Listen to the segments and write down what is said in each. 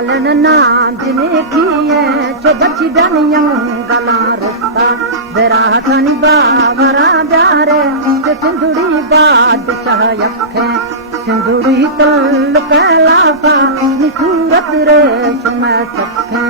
सालन नाम जिने किए जो बची दनियों गला रुस्ता बेराथनी बावरा प्यारे सिंधुड़ी बादशाह यखे सिंधुड़ी तल कैलाफा सूरत रे सुना सखे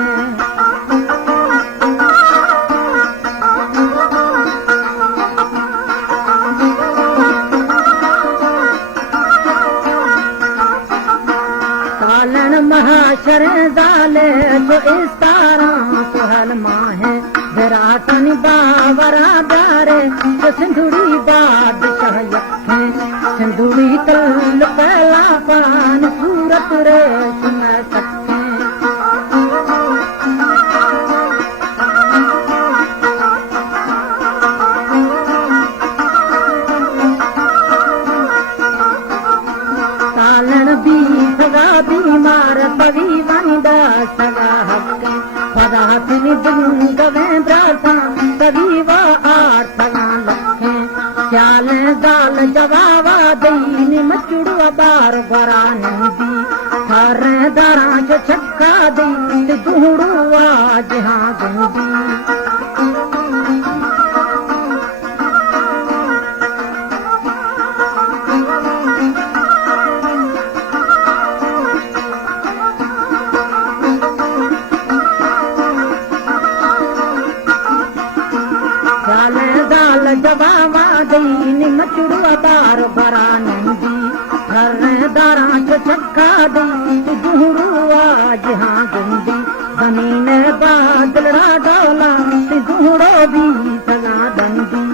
महाशर जाले जो इस तारा सुहल माहे विराटनी बावरा प्यारे जो सिंधुड़ी बादशाह यखे सिंधुड़ी तल पहला पान सूरत रे सुन सके तालन भी सगा बीमार पवी वंदा सगा हक पदार्थनी दुंगवे ब्रासा तभी वा आठ सगा लखे ख्याल गाल जवाबा दईन मचुड़ बार बरा नंदी हर दरा जो छक्का दी दूड़ू आज हाँ गंदी जवाबा दईन मचुड़ बार बरा नंदी हर दरा जो छक्का दी दूड़ू आज हाँ गंदी जमीन बादलड़ा डोला दूड़ो भी सगा दंदी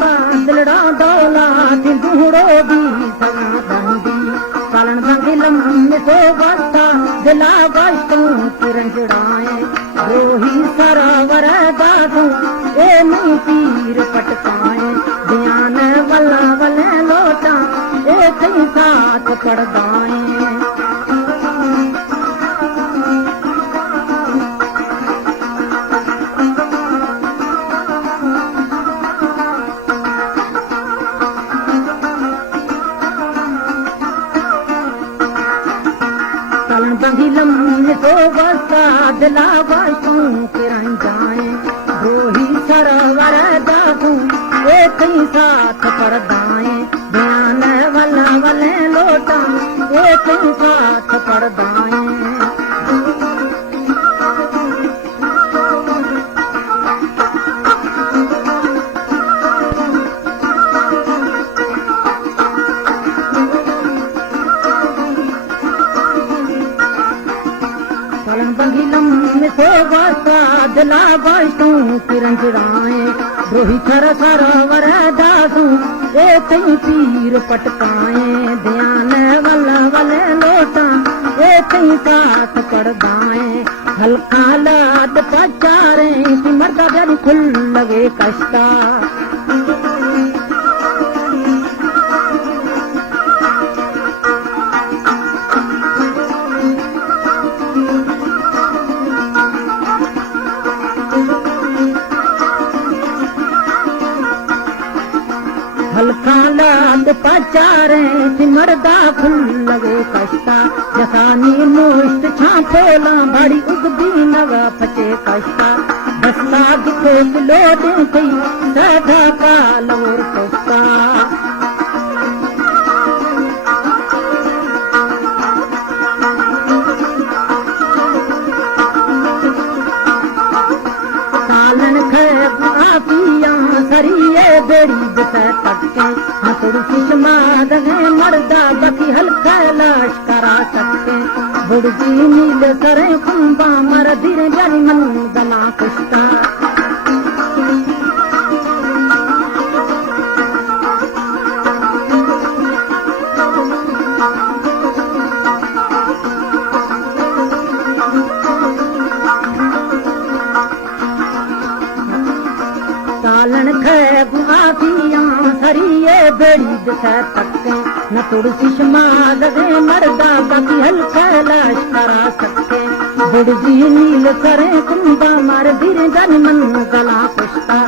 बादलड़ा डोला दूड़ो भी सगा दंदी पालन बंदी लम्बे तो बस्ता दिला बस्तों किरंजड़ाए रोही सरावर दादू ए नी पीर पटकाए ध्यान वल्ला वले लोटा ए कई साथ पड़ गाए लम्बे तो बस्ता दिला बस्तों किरण जाए रोही सरावर दादू एक ही साथ पड़ गाए ध्यान वल्ला वले लोटा एक ही साथ पड़ गाए तो बस्ता दिला बस्तों किरंजड़ाए रोही सर सरोवर दादू एक ही पीर पटकाए ध्यान वल्ला वले लोटा एक ही साथ पड़ गाए हल्का लाद पचारे कि मर्दा जन खुल लगे कष्टा हल्का लाद पचारे मर्दा फुल लगे कष्टा जसानी मुश्त छापोला बड़ी उगदी नवा फचे कष्टा बस्ता गिथे किलो दे सदा कालोर कष्टा सरिये बेड़ी बिस तके हसुड़ सुषमा दगे मर्दा बकी हल्का लाश करा सके बुड़गी नील करे कुंबा मर धीरे जरी मन दला कुश्ता सालन खे गुआतियां सरिये बेड़ी दिस तके न तुलसी समाज दे मर्दा बाकी हल्का लश्करा सके बुढ़जी नील करे कुंबा मार धीरे जन मन गला पुष्टा